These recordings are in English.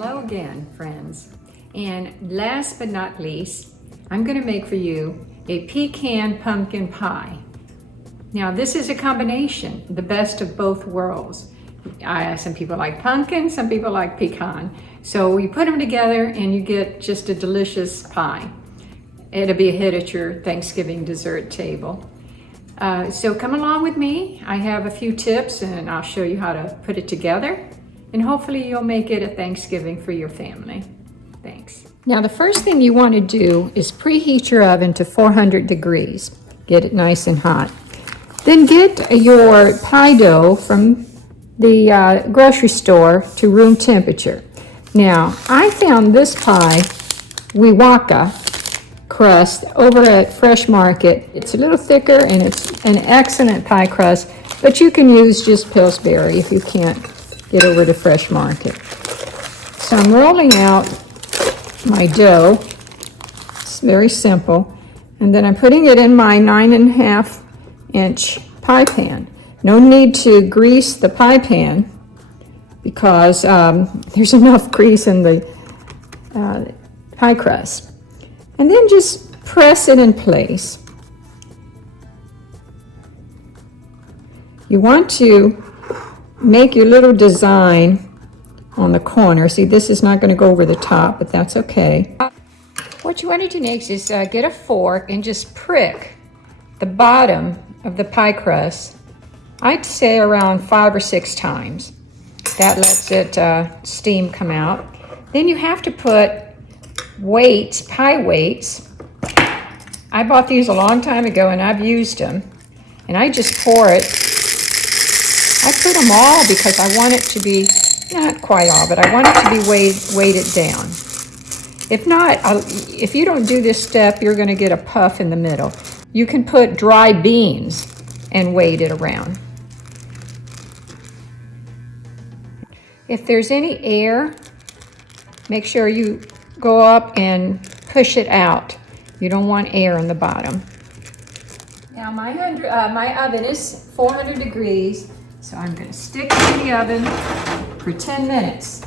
Hello again, friends. And last but not least, I'm going to make for you a pecan pumpkin pie. Now, this is a combination, the best of both worlds. Some people like pumpkin, some people like pecan. So you put them together and you get just a delicious pie. It'll be a hit at your Thanksgiving dessert table. So come along with me. I have a few tips and I'll show you how to put it together. And hopefully you'll make it a Thanksgiving for your family. Thanks. Now the first thing you want to do is preheat your oven to 400 degrees. Get it nice and hot. Then get your pie dough from the grocery store to room temperature. Now I found this pie, Wiwaka crust, over at Fresh Market. It's a little thicker and it's an excellent pie crust, but you can use just Pillsbury if you can't get over to Fresh Market. So I'm rolling out my dough. It's very simple. And then I'm putting it in my 9.5 inch pie pan. No need to grease the pie pan because there's enough grease in the pie crust. And then just press it in place. You want to make your little design on the corner. See, this is not going to go over the top, but that's okay. What you want to do next is get a fork and just prick the bottom of the pie crust. I'd say around 5 or 6 times. That lets it steam come out. Then you have to put weights, pie weights. I bought these a long time ago and I've used them. And I just pour it. I put them all because I want it to be, not quite all, but I want it to be weighted down. If not, if you don't do this step, you're going to get a puff in the middle. You can put dry beans and weight it around. If there's any air, make sure you go up and push it out. You don't want air in the bottom. Now my oven is 400 degrees. So I'm going to stick it in the oven for 10 minutes.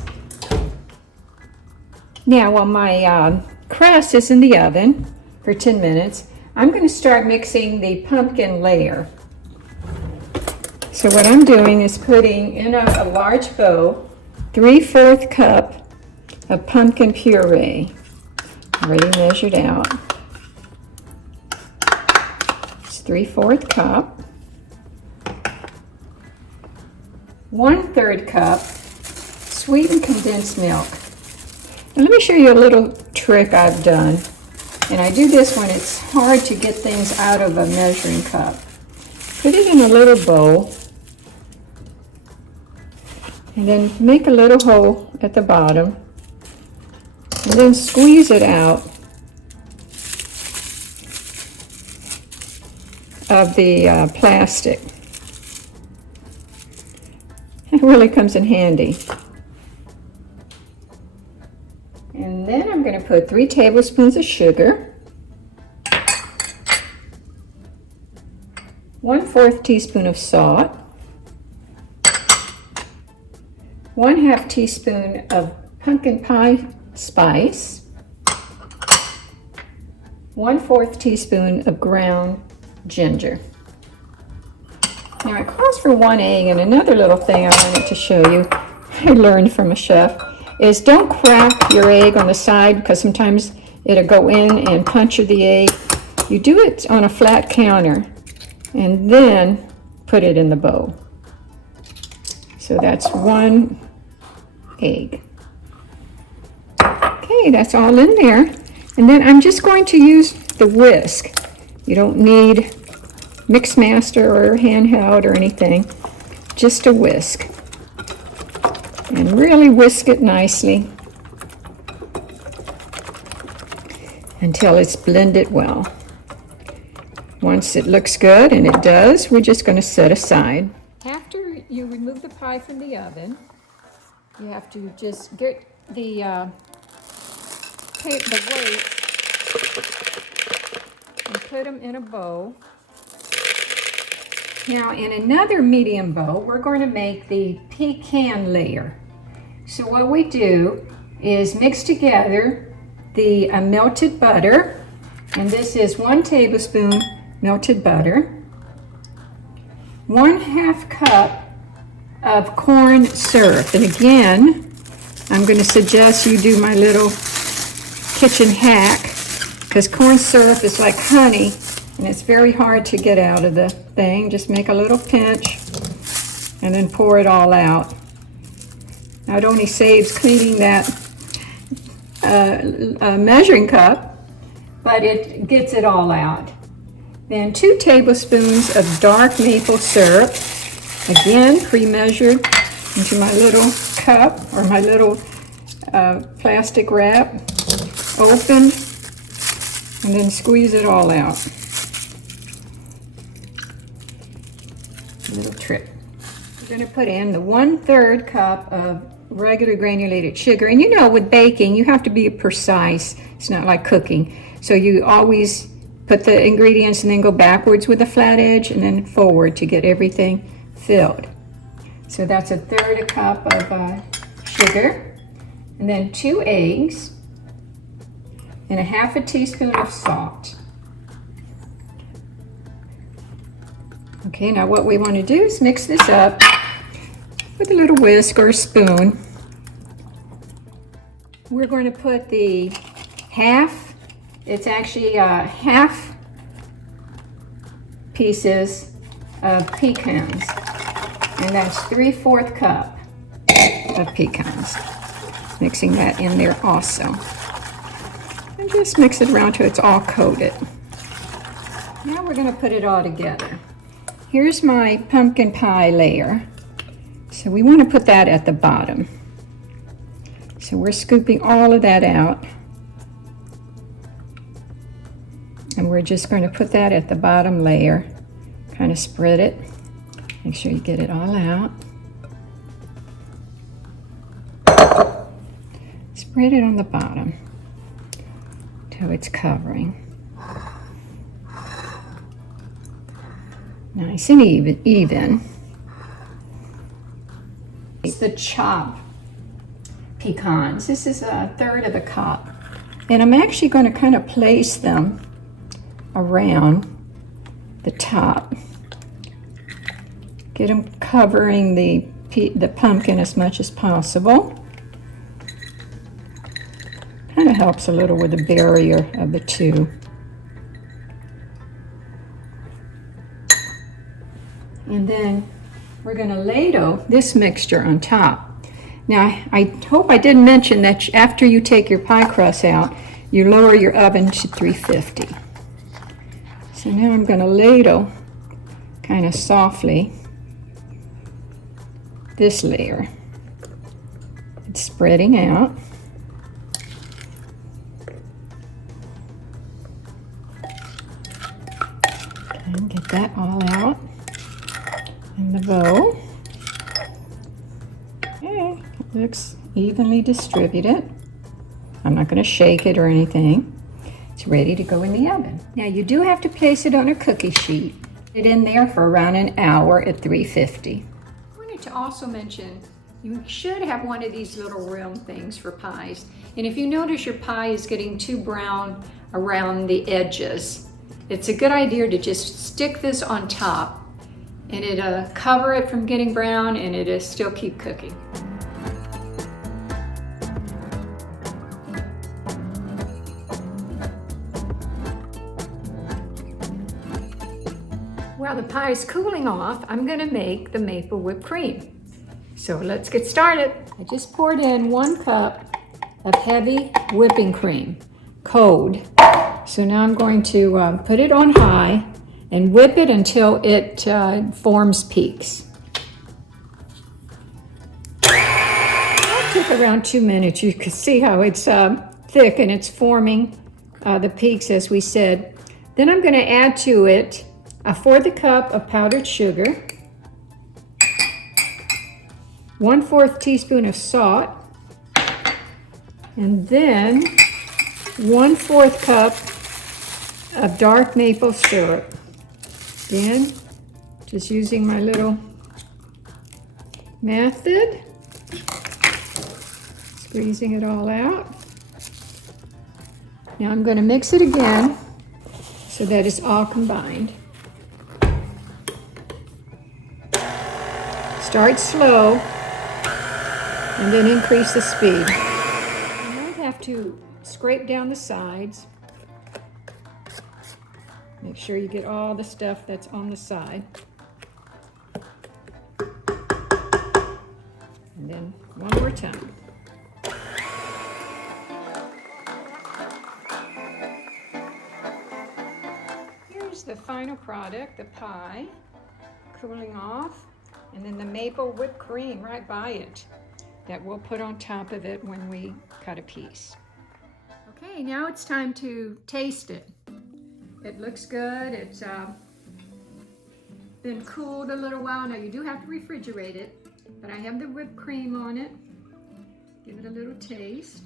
Now while my crust is in the oven for 10 minutes, I'm going to start mixing the pumpkin layer. So what I'm doing is putting in a large bowl 3/4 cup of pumpkin puree, already measured out. It's 3/4 cup. 1/3 cup sweetened condensed milk. Now let me show you a little trick I've done. And I do this when it's hard to get things out of a measuring cup. Put it in a little bowl. And then make a little hole at the bottom. And then squeeze it out of the plastic. It really comes in handy. And then I'm going to put 3 tablespoons of sugar, 1/4 teaspoon of salt, 1/2 teaspoon of pumpkin pie spice, 1/4 teaspoon of ground ginger. Now it calls for 1 egg, and another little thing I wanted to show you, I learned from a chef, is don't crack your egg on the side because sometimes it'll go in and puncture the egg. You do it on a flat counter and then put it in the bowl. So that's 1 egg. Okay, that's all in there. And then I'm just going to use the whisk. You don't need Mix Master or handheld or anything, just a whisk. And really whisk it nicely until it's blended well. Once it looks good, and it does, we're just going to set aside. After you remove the pie from the oven, you have to just get the weight and put them in a bowl. Now in another medium bowl, we're going to make the pecan layer. So what we do is mix together the melted butter, and this is 1 tablespoon melted butter, 1/2 cup of corn syrup. And again, I'm going to suggest you do my little kitchen hack, because corn syrup is like honey and it's very hard to get out of the thing. Just make a little pinch and then pour it all out. Now it only saves cleaning that measuring cup, but it gets it all out. Then 2 tablespoons of dark maple syrup, again pre-measured into my little cup or my little plastic wrap, open, and then squeeze it all out. Little trick. We're going to put in the 1/3 cup of regular granulated sugar. And you know, with baking, you have to be precise. It's not like cooking. So you always put the ingredients and then go backwards with the flat edge and then forward to get everything filled. So that's 1/3 cup of sugar, and then 2 eggs, and 1/2 teaspoon of salt. Okay, now what we want to do is mix this up with a little whisk or a spoon. We're going to put the it's actually half pieces of pecans, and that's 3/4 cup of pecans. Mixing that in there also. And just mix it around till it's all coated. Now we're going to put it all together. Here's my pumpkin pie layer. So we want to put that at the bottom. So we're scooping all of that out. And we're just going to put that at the bottom layer. Kind of spread it. Make sure you get it all out. Spread it on the bottom till it's covering. Nice and even. It's the chopped pecans. This is 1/3 cup. And I'm actually going to kind of place them around the top. Get them covering the pumpkin as much as possible. Kind of helps a little with the barrier of the two. And then we're going to ladle this mixture on top. Now, I hope I didn't mention that after you take your pie crust out, you lower your oven to 350. So now I'm going to ladle kind of softly this layer. It's spreading out. And get that all out in the bowl. Okay, it looks evenly distributed. I'm not going to shake it or anything. It's ready to go in the oven. Now you do have to place it on a cookie sheet. Put it in there for around an hour at 350. I wanted to also mention you should have one of these little round things for pies. And if you notice your pie is getting too brown around the edges, it's a good idea to just stick this on top, and it'll cover it from getting brown, and it'll still keep cooking. While the pie is cooling off, I'm going to make the maple whipped cream. So let's get started. I just poured in 1 cup of heavy whipping cream, cold. So now I'm going to put it on high and whip it until it forms peaks. That took around 2 minutes. You can see how it's thick and it's forming the peaks as we said. Then I'm going to add to it 1/4 cup of powdered sugar, 1/4 teaspoon of salt, and then 1/4 cup of dark maple syrup. Again, just using my little method. Squeezing it all out. Now I'm going to mix it again so that it's all combined. Start slow and then increase the speed. You might have to scrape down the sides. Make sure you get all the stuff that's on the side. And then one more time. Here's the final product, the pie, cooling off, and then the maple whipped cream right by it that we'll put on top of it when we cut a piece. Okay, now it's time to taste it. It looks good. It's been cooled a little while. Now you do have to refrigerate it, but I have the whipped cream on it. Give it a little taste.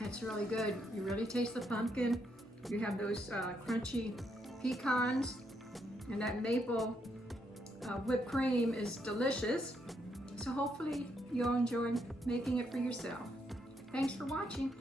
That's really good. You really taste the pumpkin. You have those crunchy pecans, and that maple whipped cream is delicious. So hopefully you'll enjoy making it for yourself. Thanks for watching.